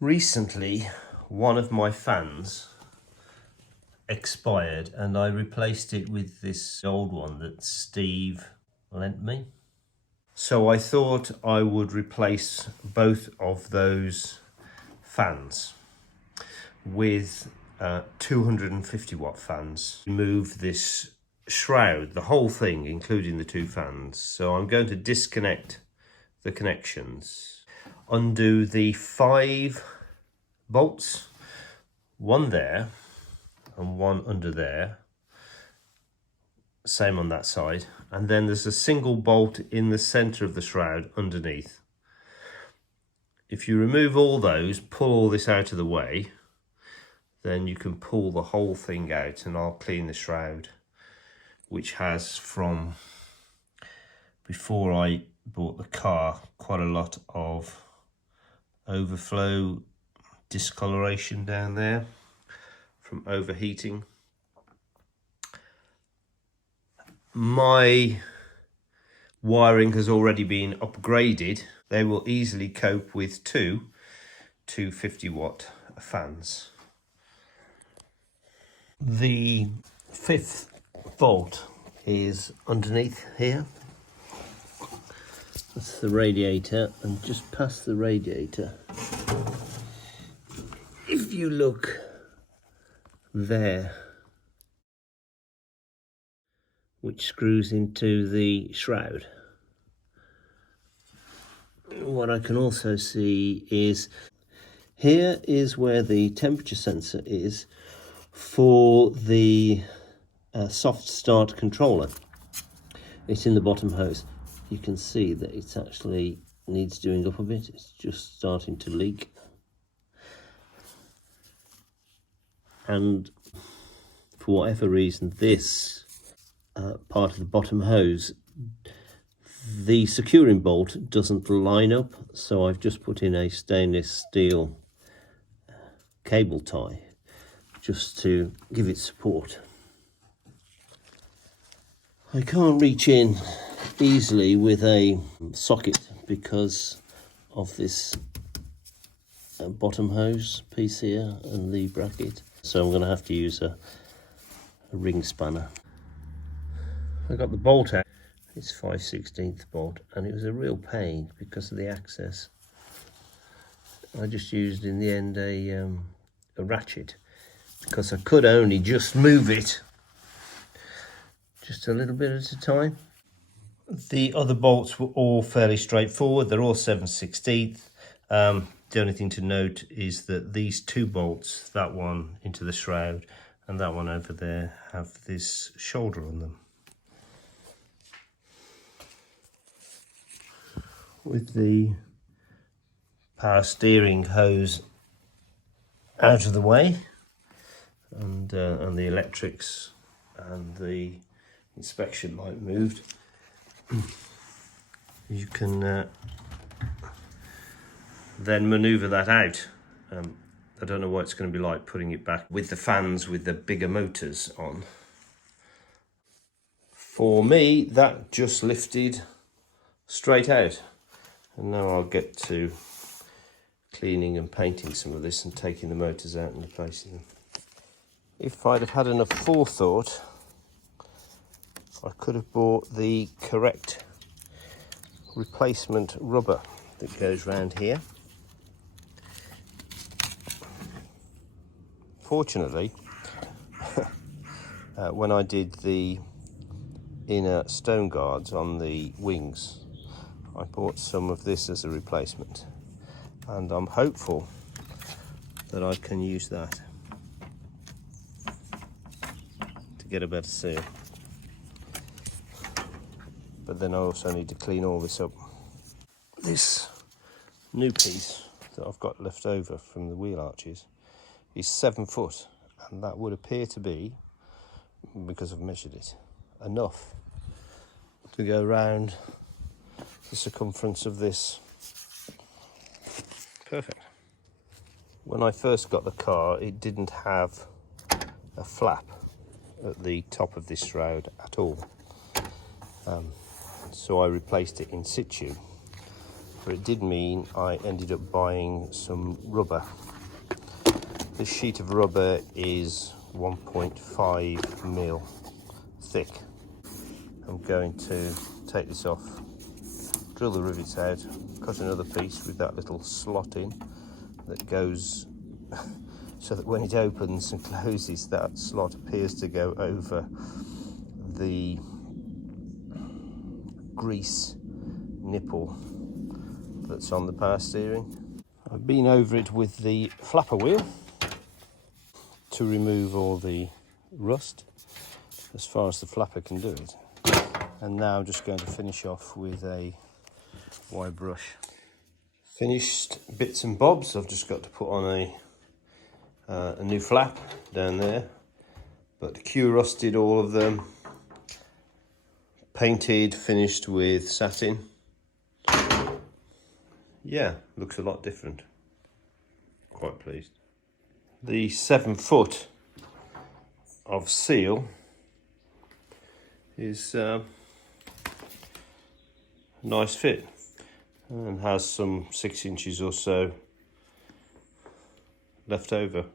Recently, one of my fans expired and I replaced it with this old one that Steve lent me. So I thought I would replace both of those fans with 250 watt fans. Remove this shroud, the whole thing, including the two fans. So I'm going to disconnect the connections, undo the 5 bolts, one there and one under there, same on that side, and then there's a single bolt in the center of the shroud underneath. If you remove all those, pull all this out of the way, then you can pull the whole thing out, and I'll clean the shroud, which has, from before I bought the car, quite a lot of overflow discoloration down there from overheating. My wiring has already been upgraded. They will easily cope with two 250 watt fans. The 5th bolt is underneath here. That's the radiator, and just past the radiator, if you look there, which screws into the shroud. What I can also see is here is where the temperature sensor is for the soft start controller. It's in the bottom hose. You can see that it actually needs doing up a bit. It's just starting to leak. And for whatever reason, this part of the bottom hose, the securing bolt doesn't line up, so I've just put in a stainless steel cable tie just to give it support. I can't reach in easily with a socket because of this bottom hose piece here and the bracket, so I'm going to have to use a ring spanner. I got the bolt out. It's 5/16 bolt, and it was a real pain because of the access. I just used in the end a ratchet, because I could only just move it just a little bit at a time. The other bolts were all fairly straightforward. They're all 7/16. The only thing to note is that these 2 bolts, that one into the shroud and that one over there, have this shoulder on them. With the power steering hose out of the way, and the electrics and the inspection light moved, you can then maneuver that out. I don't know what it's going to be like putting it back with the fans with the bigger motors on. For me, that just lifted straight out. And now I'll get to cleaning and painting some of this and taking the motors out and replacing them. If I'd have had enough forethought, I could have bought the correct replacement rubber that goes round here. Fortunately, when I did the inner stone guards on the wings, I bought some of this as a replacement, and I'm hopeful that I can use that to get a better seal. But then I also need to clean all this up. This new piece that I've got left over from the wheel arches is 7 foot, and that would appear to be, because I've measured it, enough to go round the circumference of this. Perfect. When I first got the car, it didn't have a flap at the top of this shroud at all, so I replaced it in situ, but it did mean I ended up buying some rubber. This sheet of rubber is 1.5 mil thick. I'm going to take this off, drill the rivets out, cut another piece with that little slot in that goes so that when it opens and closes, that slot appears to go over the grease nipple that's on the power steering. I've been over it with the flapper wheel to remove all the rust as far as the flapper can do it, and now I'm just going to finish off with a wire brush. Finished bits and bobs. I've just got to put on a new flap down there, but Q-rusted all of them, painted, finished with satin. Yeah, looks a lot different. Quite pleased. The 7 foot of seal is a nice fit and has some 6 inches or so left over.